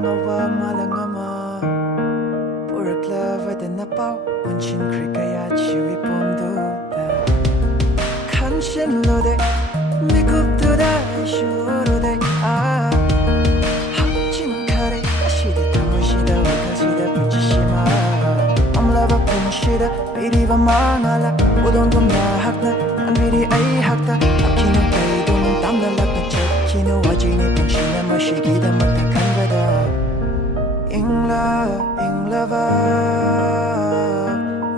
Angawa malangama Puraklava da napao Punchin krikaya chiwi pomduda Kanshin lode Mikuptuda shurode Hachin kare Ashida tamushida wakashida puchishima Amlava punshida Biriva mangala Udongum na hakna Anbiri ay hakta Akino kaidong tamna lakna Kino wajini punshina mashigida matakanvada Englaba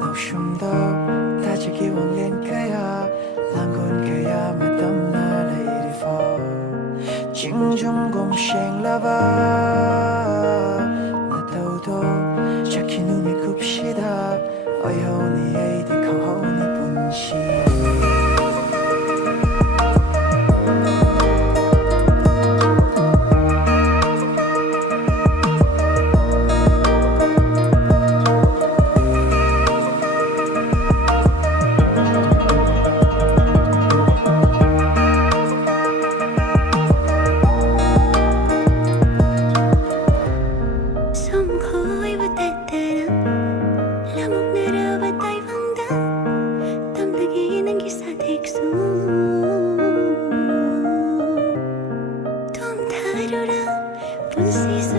Naushumdo Tajiki wanglen kaya Langon kaya madamna lairifo Jingjung gom sheng lava Nataudo Chakinumi kupshida Oyhoni eidi kohoni punshi Punsi sa